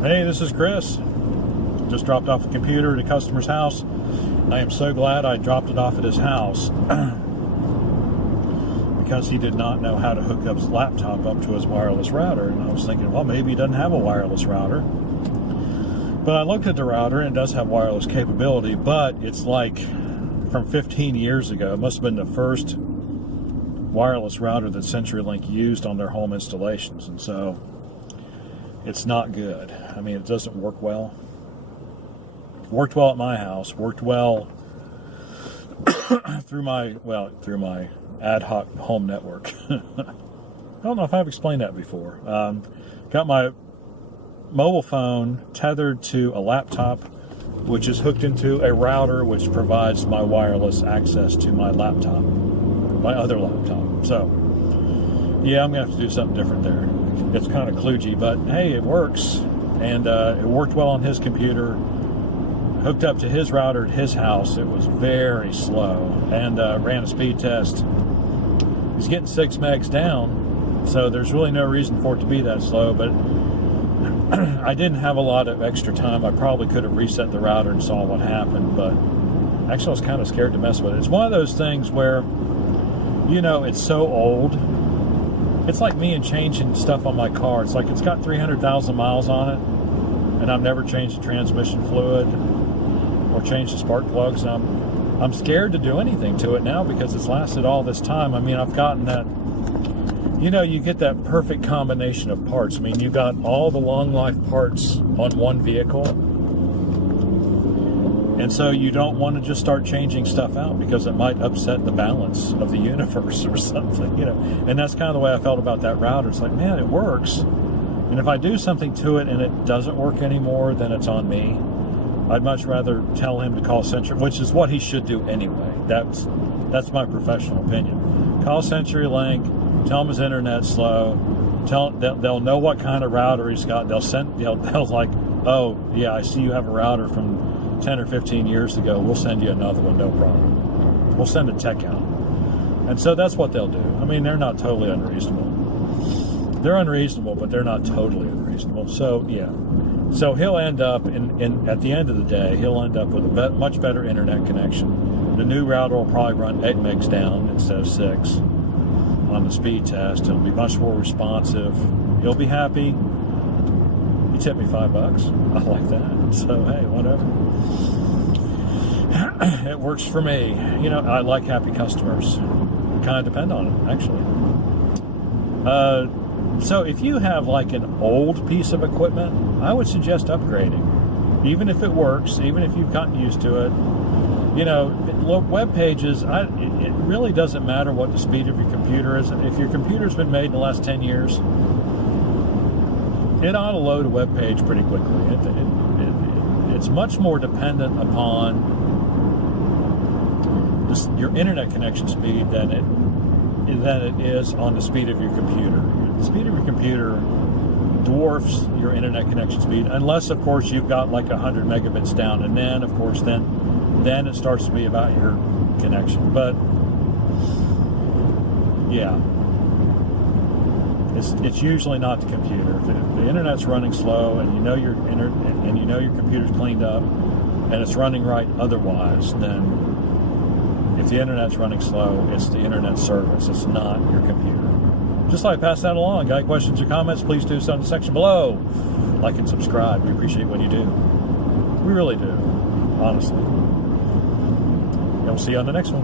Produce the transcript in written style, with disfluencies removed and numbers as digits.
Hey, this is Chris. Just dropped off a computer at a customer's house. I am so glad I dropped it off at his house because he did not know how to hook up his laptop up to his wireless router. And I was thinking, well, maybe he doesn't have a wireless router. But I looked at the router and it does have wireless capability, but it's like from 15 years ago. It must have been the first wireless router that CenturyLink used on their home installations. And so it's not good. I mean, it doesn't work well. Worked well at my house. Worked well through my ad hoc home network. I don't know if I've explained that before. Got my mobile phone tethered to a laptop, which is hooked into a router, which provides my wireless access to my laptop, my other laptop. So, yeah, I'm gonna have to do something different there. It's kind of kludgy, but hey, it works, and it worked well on his computer. Hooked up to his router at his house. It was very slow, and ran a speed test. He's getting 6 megs down, so there's really no reason for it to be that slow, but I didn't have a lot of extra time. I probably could have reset the router and saw what happened, but actually I was kind of scared to mess with it. It's one of those things where, you know, it's so old. It's like me and changing stuff on my car. It's like it's got 300,000 miles on it, and I've never changed the transmission fluid or changed the spark plugs. I'm scared to do anything to it now because it's lasted all this time. I mean, I've gotten that, you know, you get that perfect combination of parts. I mean, you got all the long life parts on one vehicle, and so you don't want to just start changing stuff out because it might upset the balance of the universe or something, you know. And that's kind of the way I felt about that router. It's like, man, it works, and if I do something to it and it doesn't work anymore, then it's on me. I'd much rather tell him to call CenturyLink, which is what he should do anyway. That's my professional opinion. Call CenturyLink, tell him his internet's slow, they'll know what kind of router he's got. They'll like, oh yeah, I see you have a router from 10 or 15 years ago. We'll send you another one, no problem. We'll send a tech out. And so that's what they'll do. I mean, they're not totally unreasonable. They're unreasonable, but they're not totally unreasonable. So yeah. So he'll end up, at the end of the day, he'll end up with a much better internet connection. The new router will probably run 8 megs down instead of 6 on the speed test. It'll be much more responsive. He'll be happy. He tipped me $5. I like that. So, hey, whatever. It works for me. You know, I like happy customers. Kind of depend on it, actually. So if you have like an old piece of equipment, I would suggest upgrading. Even if it works, even if you've gotten used to it. You know, web pages, it really doesn't matter what the speed of your computer is. If your computer's been made in the last 10 years, it ought to load a web page pretty quickly. It's much more dependent upon your internet connection speed than it is on the speed of your computer. The speed of your computer dwarfs your internet connection speed, unless, of course, you've got like 100 megabits down, and then, of course, then it starts to be about your connection. But yeah, it's usually not the computer. If the internet's running slow, and you know your computer's cleaned up, and it's running right otherwise, then if the internet's running slow, it's the internet service. It's not your computer. Just like pass that along. Got questions or comments, please do so in the section below. Like and subscribe. We appreciate what you do. We really do. Honestly. And we'll see you on the next one.